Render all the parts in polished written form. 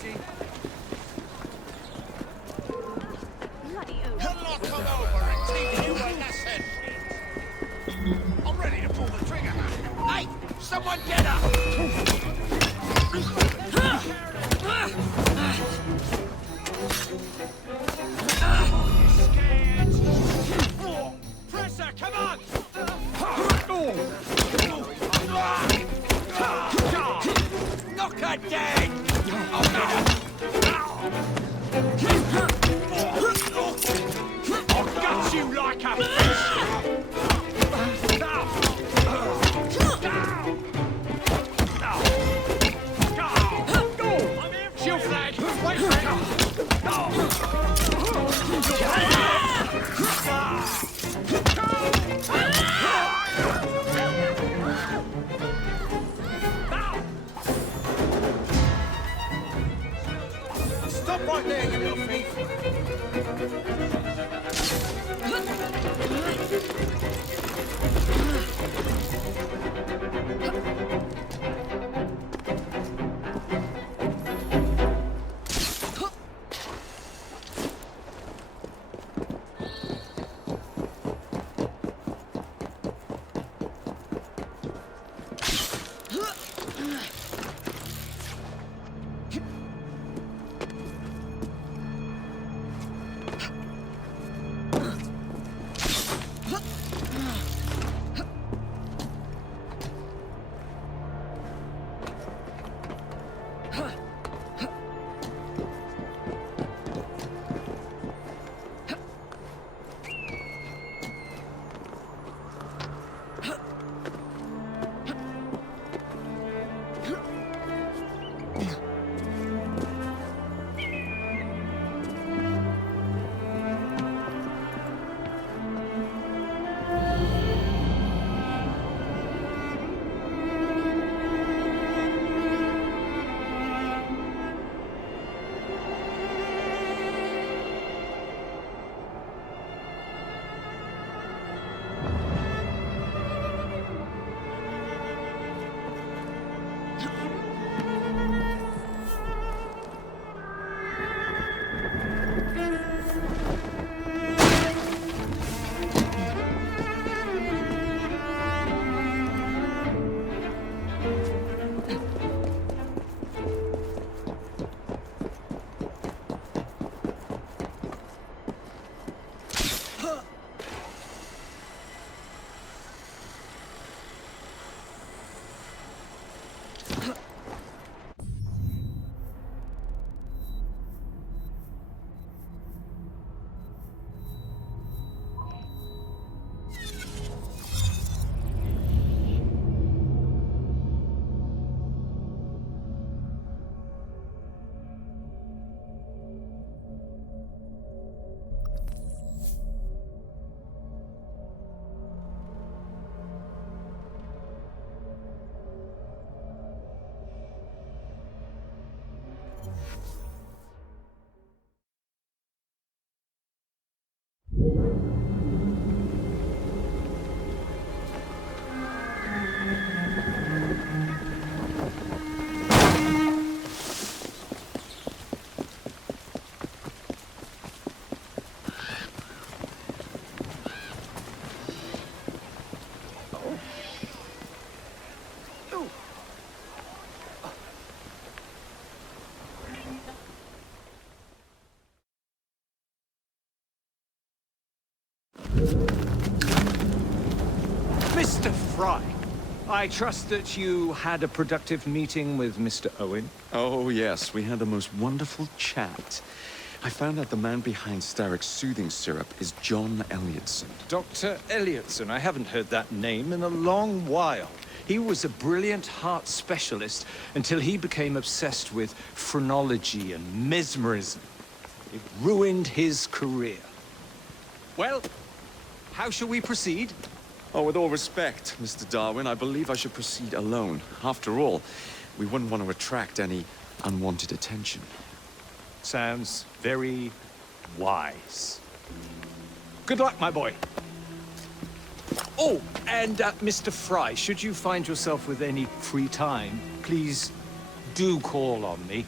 Artie. Bloody He'll not come over and teach you a lesson. I'm ready to pull the trigger. Hey, someone get up! Presser, come on! Knock her dead! I'll gut you like a fish! Shield flag! Right flag! Stop right there, you little thief! Mr. Fry, I trust that you had a productive meeting with Mr. Owen? Oh, yes. We had the most wonderful chat. I found out the man behind Starrick's soothing syrup is John Elliotson. Dr. Elliotson, I haven't heard that name in a long while. He was a brilliant heart specialist until he became obsessed with phrenology and mesmerism. It ruined his career. Well, how shall we proceed? Oh, with all respect, Mr. Darwin, I believe I should proceed alone. After all, we wouldn't want to attract any unwanted attention. Sounds very wise. Good luck, my boy. Oh, and Mr. Fry, should you find yourself with any free time, please do call on me.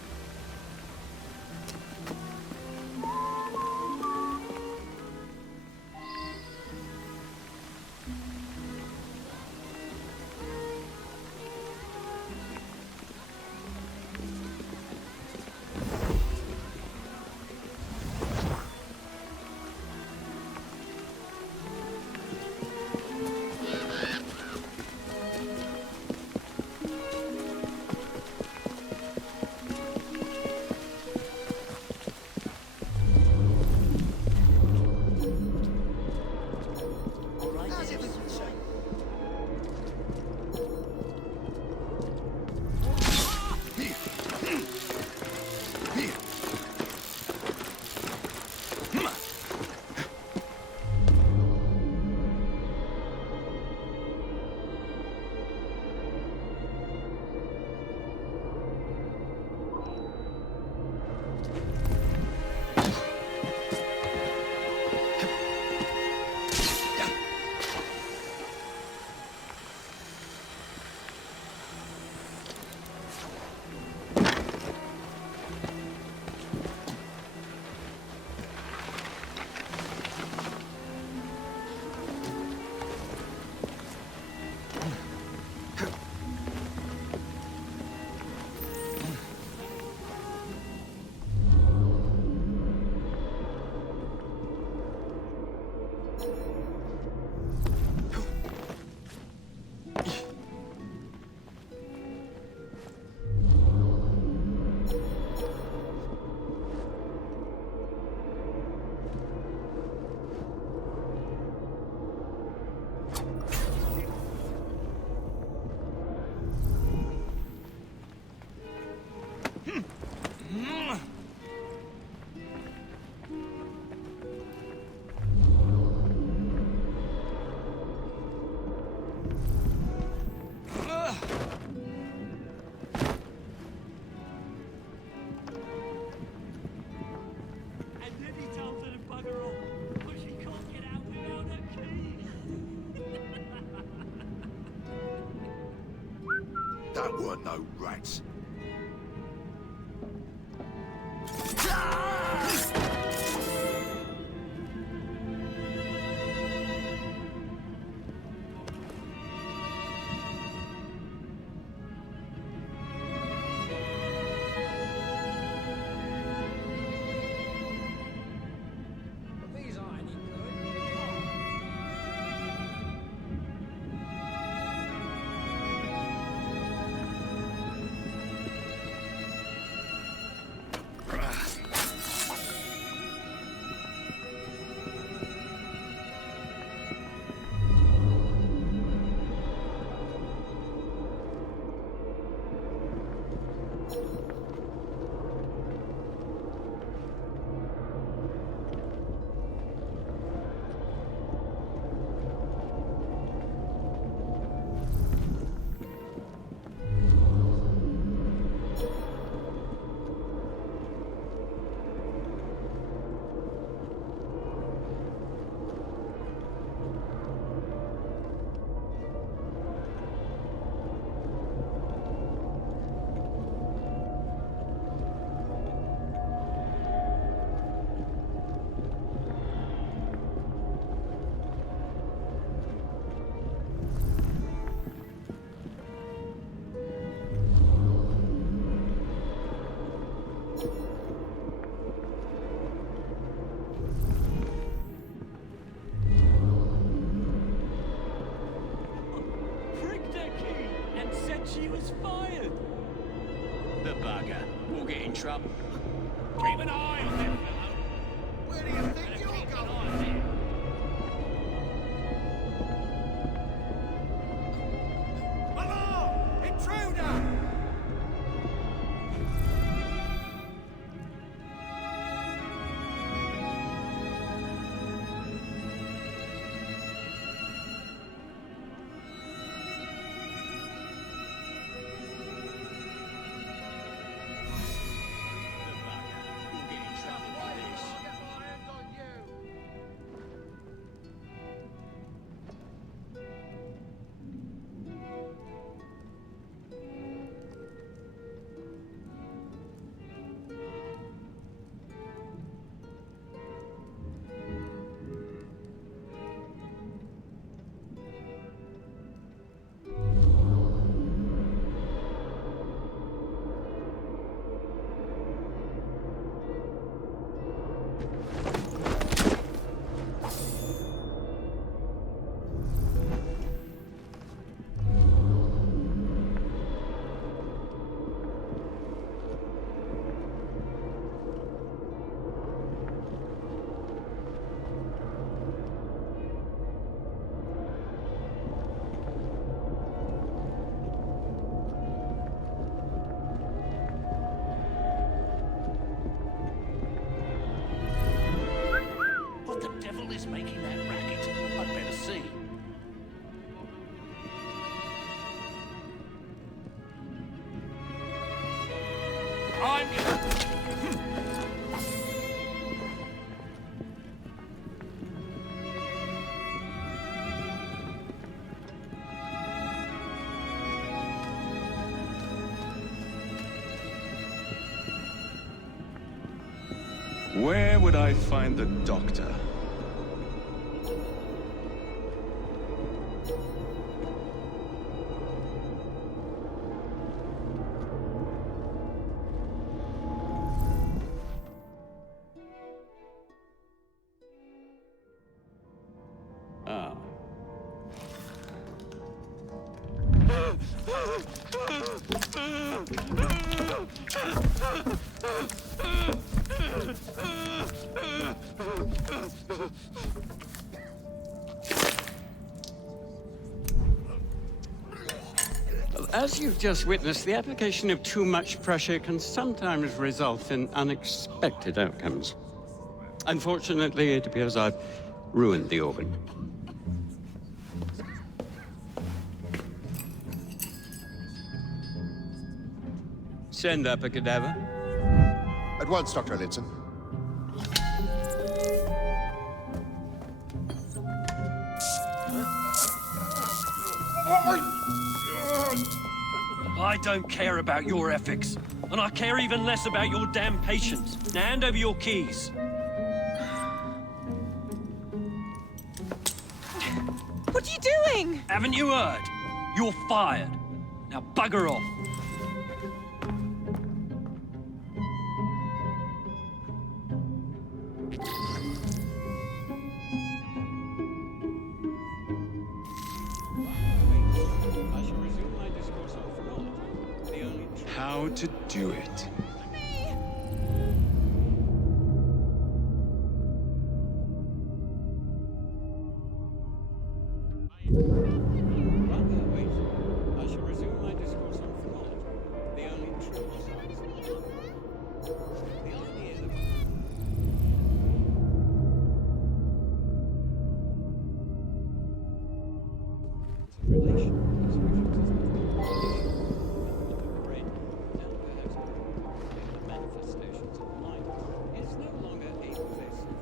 That weren't no rats. She was fired. The bugger. We'll get in trouble. Keep an eye on them, fellow. Where do you think you're going? Alarm! Intruder! Making that racket. I'd better see. Where would I find the doctor? Ah. As you've just witnessed, the application of too much pressure can sometimes result in unexpected outcomes. Unfortunately, it appears I've ruined the organ. Send up a cadaver. At once, Dr. Elliotson. I don't care about your ethics. And I care even less about your damn patience. Now hand over your keys. What are you doing? Haven't you heard? You're fired. Now bugger off. I shall resume my discourse on phrenology, the only true How to do it. While we are waiting, I shall resume my discourse on phrenology, the only true science of the idea that relation is the brain and perhaps the manifestations of the mind is no longer a pervasive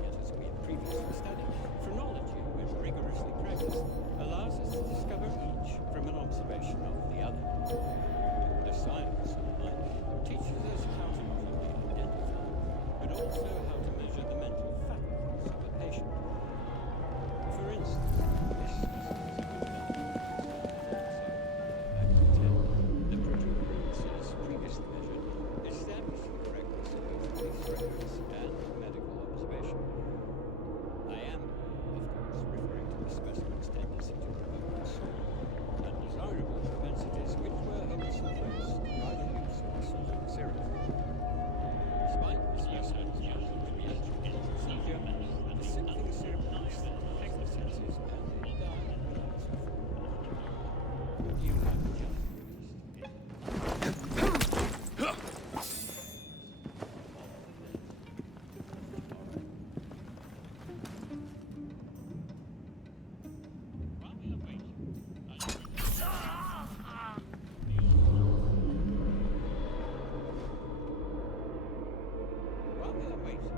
yet as we have previously studied, phrenology, when rigorously practiced, allows us to discover each from an observation of the other. The science of the mind teaches us how to not only identify, but also how to measure the mental faculties of a patient. For instance, this is a good the protuberances previously measured establish the correctness of both police records and medical observation. I am, of course, referring to the specimen's tendency to provoke small, undesirable propensities which were only suppressed by the use of the soothing syrup. Despite the specimen's reactory procedure, the soothing syrup stimulates the senses and they die without suffering. You have just witnessed. While we are waiting,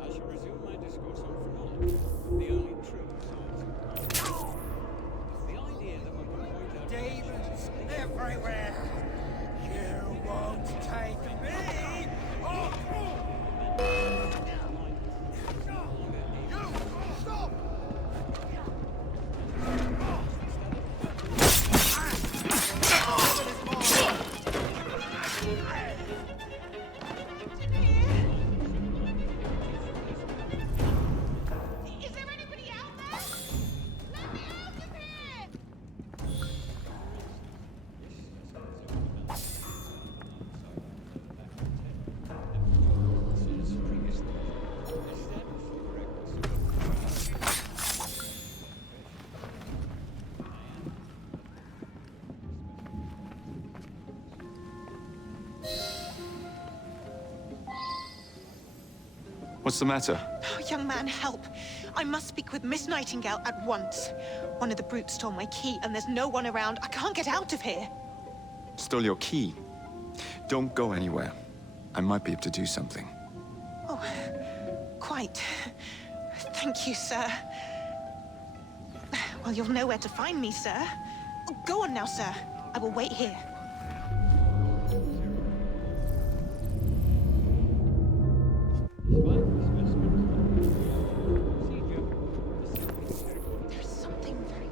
I shall resume my discourse on phrenology, the only true science of the idea that one can point out Demons everywhere. You won't take me. You stop. Is there anybody out there? Let me out of here! What's the matter? Oh, young man, help. I must speak with Miss Nightingale at once. One of the brutes stole my key, and there's no one around. I can't get out of here. Stole your key. Don't go anywhere. I might be able to do something. Oh, quite. Thank you, sir. Well, you'll know where to find me, sir. Oh, go on now, sir. I will wait here. There's something very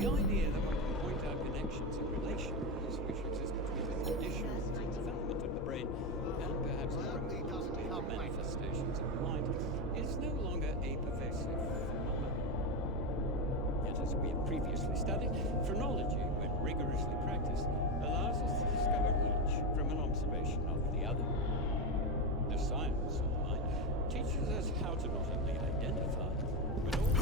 The idea that one can point out connections and relations which exist between the conditions and development of the brain, and perhaps more importantly, the manifestations of the mind, is no longer a pervasive phenomenon. Yet, as we have previously studied, phrenology, when rigorously practiced, allows us to discover each from an observation of the other. The science of the mind teaches us how to not only identify, but also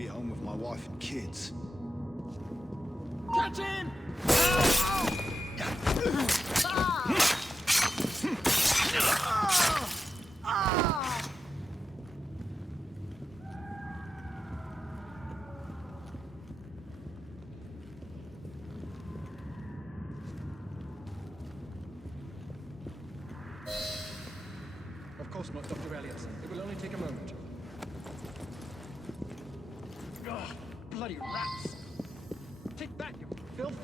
be home with my wife and kids. Catch him! Of course not, Dr. Elliot. It will only take a moment. Ugh, bloody rats! Take back, you filth!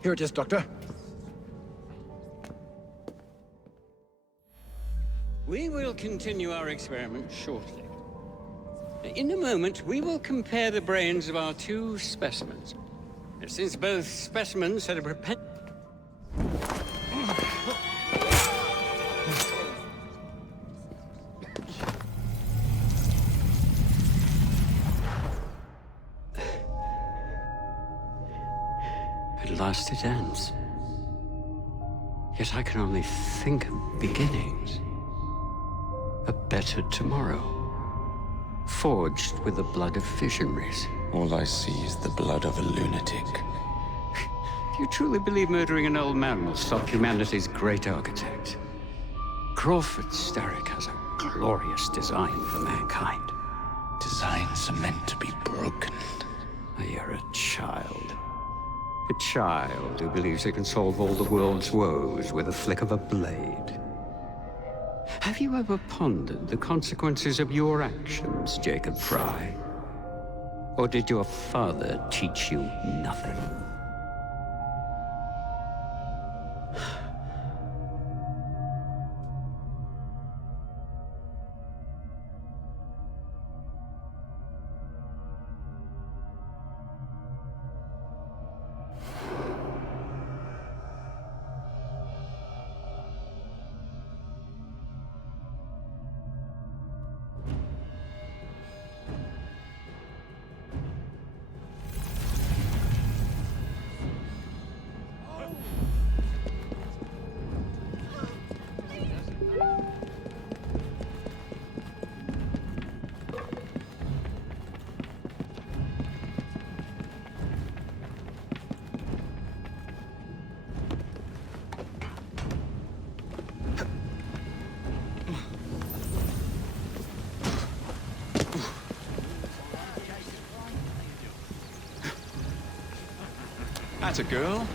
Here it is, Doctor. We will continue our experiment shortly. In a moment, we will compare the brains of our two specimens. Since both specimens had a propensity... At last it ends. Yet I can only think of beginnings. A better tomorrow. Forged with the blood of visionaries. All I see is the blood of a lunatic. Do you truly believe murdering an old man will stop humanity's great architect? Crawford Starrick has a glorious design for mankind. Designs are meant to be broken. You're a child. A child who believes it can solve all the world's woes with a flick of a blade. Have you ever pondered the consequences of your actions, Jacob Fry? Or did your father teach you nothing? That's a girl.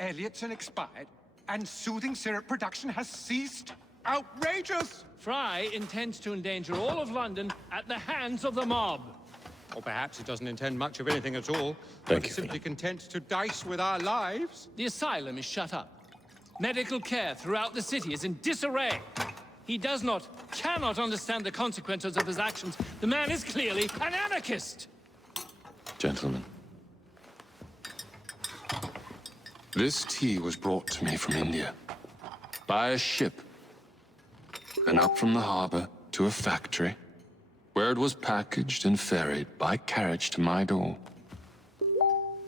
Elliotson expired, and soothing syrup production has ceased? Outrageous! Fry intends to endanger all of London at the hands of the mob. Or perhaps he doesn't intend much of anything at all. Thank you. Simply content to dice with our lives? The asylum is shut up. Medical care throughout the city is in disarray. He cannot understand the consequences of his actions. The man is clearly an anarchist! Gentlemen. This tea was brought to me from India by a ship, and up from the harbor to a factory, where it was packaged and ferried by carriage to my door,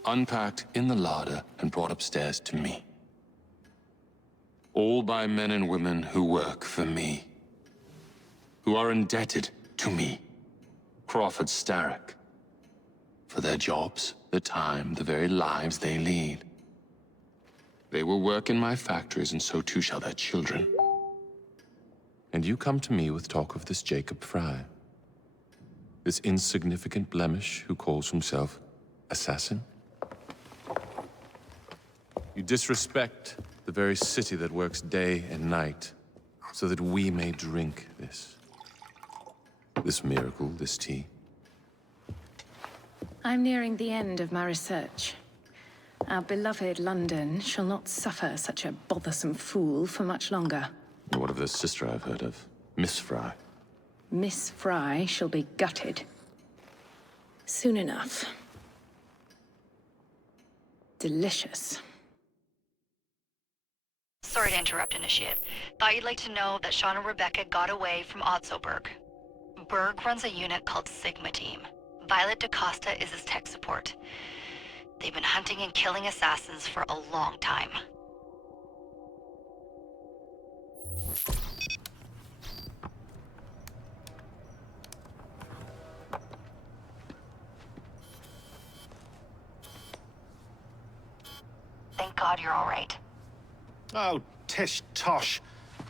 unpacked in the larder and brought upstairs to me. All by men and women who work for me, who are indebted to me, Crawford Starrick, for their jobs, the time, the very lives they lead. They will work in my factories, and so too shall their children. And you come to me with talk of this Jacob Fry, this insignificant blemish who calls himself assassin? You disrespect the very city that works day and night so that we may drink this miracle, this tea. I'm nearing the end of my research. Our beloved London shall not suffer such a bothersome fool for much longer. What of the sister I've heard of, Miss Fry? Miss Fry shall be gutted. Soon enough. Delicious. Sorry to interrupt, Initiate. Thought you'd like to know that Sean and Rebecca got away from Otzoberg. Berg runs a unit called Sigma Team. Violet DaCosta is his tech support. They've been hunting and killing assassins for a long time. Thank God you're all right. Oh, tish tosh.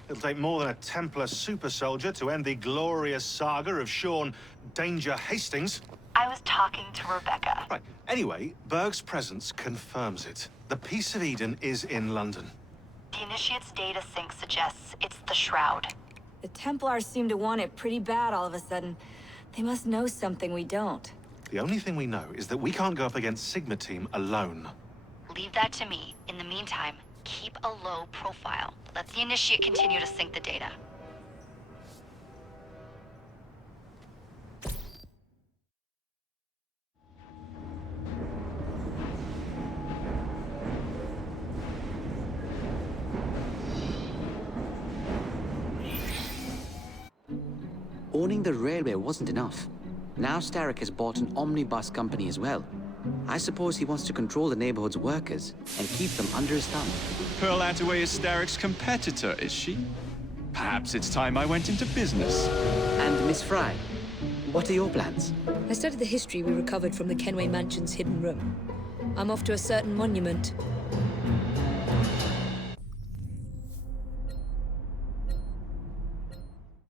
It'll take more than a Templar super soldier to end the glorious saga of Sean Danger Hastings. I was talking to Rebecca. Right. Anyway, Berg's presence confirms it. The Peace of Eden is in London. The Initiate's data sync suggests it's the Shroud. The Templars seem to want it pretty bad all of a sudden. They must know something we don't. The only thing we know is that we can't go up against Sigma Team alone. Leave that to me. In the meantime, keep a low profile. Let the Initiate continue to sync the data. Owning the railway wasn't enough. Now Starrick has bought an omnibus company as well. I suppose he wants to control the neighborhood's workers and keep them under his thumb. Pearl Attaway is Starrick's competitor, is she? Perhaps it's time I went into business. And Miss Fry, what are your plans? I studied the history we recovered from the Kenway Mansion's hidden room. I'm off to a certain monument,